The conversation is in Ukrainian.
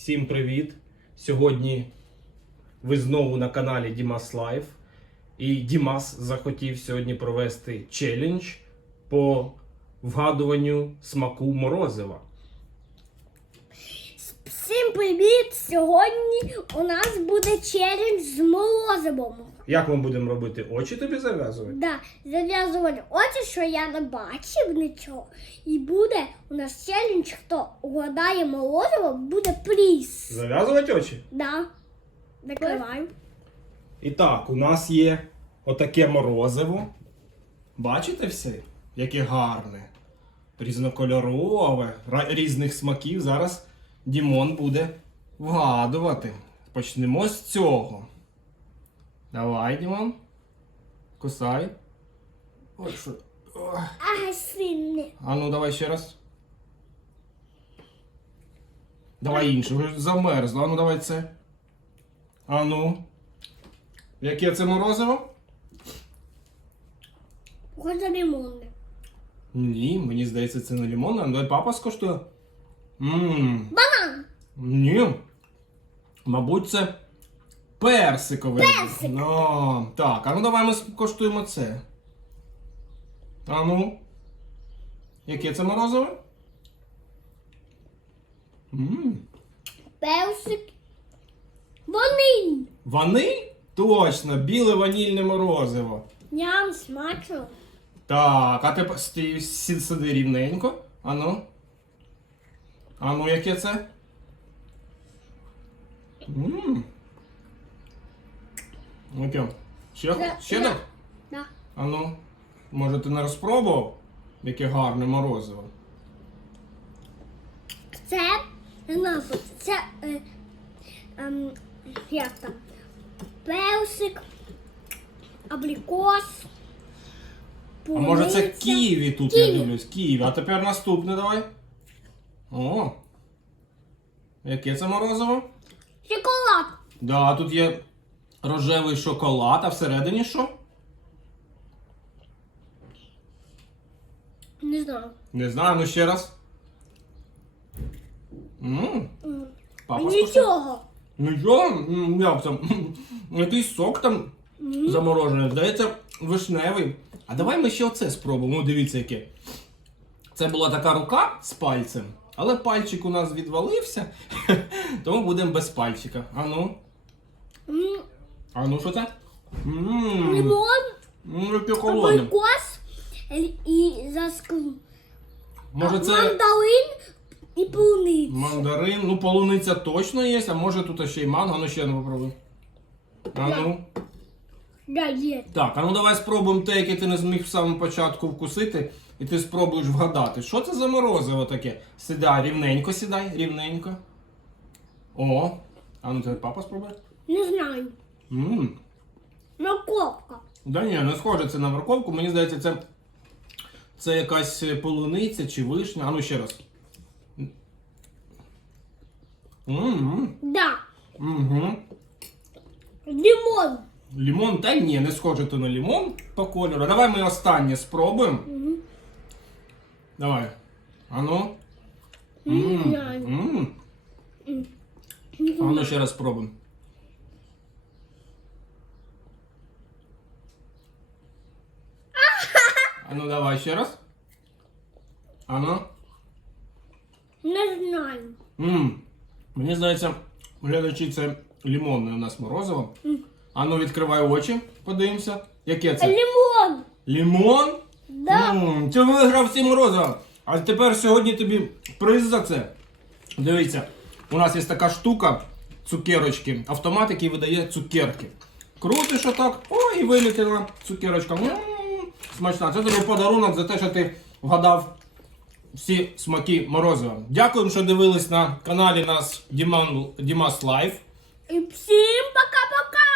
Всім привіт! Сьогодні ви знову на каналі Дімас Лайф. І Дімас захотів сьогодні провести челендж по вгадуванню смаку морозива. Всім привіт! Сьогодні у нас буде челендж з морозивом. Як ми будемо робити? Очі тобі зав'язувати? Да, зав'язувати очі, що я не бачив нічого. І буде у нас челендж, хто угадає морозиво, буде приз. Зав'язувати очі? Да. Закриваю. І так, у нас є отаке морозиво. Бачите все? Яке гарне. Різнокольорове, різних смаків. Зараз Дімон буде вгадувати. Почнемо з цього. Давай, Дімон. Кусай. Ой, що. Ага, сильне. А ну давай ще раз. Давай інше, вже замерзло. А ну давай це. А ну. Яке це морозиво? Похоже лимонне. Ні, мені здається, це не лимонне. Ну, Давай папа скоштує. Ммм. Банан! Ні. Мабуть, це персикове. Персик. Ну, так, а ну давай ми скоштуємо це. А ну. Яке це морозиво? Ммм. Персик. Ваниль. Ваниль? Точно, біле ванільне морозиво. Ням смачно. Так, а тепер стій, сиди рівненько. Ану. Ану, яке це? Ммм. Окей. Ще, Да, ще да. так? Да. Ану. Може ти не розпробував? Яке гарне морозиво. Це, не це, е, ем, як там, персик, абрикос, А може це ківі тут, я Ківі. дивлюсь. Ківі. А тепер наступне давай. О. Яке це морозиво? Шоколад. Да, тут є рожевий шоколад, а всередині що? Не знаю. Не знаю, ну ще раз. Ммм, М. папа скушав. Нічого. Нічого, М, як там? Якийсь сок там заморожений. Здається, вишневий. А давай ми ще оце спробуємо. Ну, Дивіться, яке. Це була така рука з пальцем, але пальчик у нас відвалився, тому будемо без пальчика. А ну, М, а ну що це? Ммм, Лимон, м, яке холодне. абрикос і заску. Може це Мандарин і полуниця. мандарин, ну полуниця точно є, а може тут ще й манго, ну ще не попробуй. А ну. Да, є. Так, а ну давай спробуємо те, яке ти не зміг в самому початку вкусити, і ти спробуєш вгадати. Що це за морозиво таке? Сідай, рівненько сідай, рівненько. О, а ну тепер папа спробує. Не знаю. Ммм. Морковка. Да ні, не схоже це на морковку. Мені здається, це, це якась полуниця чи вишня. А ну ще раз. Ммм. Да. Угу. Лимон. Лімон, та ні, не схоже то на лімон по кольору. Давай ми останнє спробуємо. Мгм. Давай. Ану. Не знаю. М. Не А ну ще раз спробуємо. А ну давай ще раз. Ану. Не знаю. Мм. Мені здається, глядачі, це лімонне у нас морозиво. Ану, відкривай очі, подивимося. Яке це? Лимон. Лімон? Да. М, Ти виграв всі морозиво. А тепер сьогодні тобі приз за це. Дивіться, у нас є така штука, цукерочки, автомат, який видає цукерки. Крутиш отак, о, і вилетіла цукерочка. М, Смачна. Це тобі подарунок за те, що ти вгадав всі смаки морозива. Дякуємо, що дивились на каналі нас Діман, Дімас Лайф. І всім пока-пока.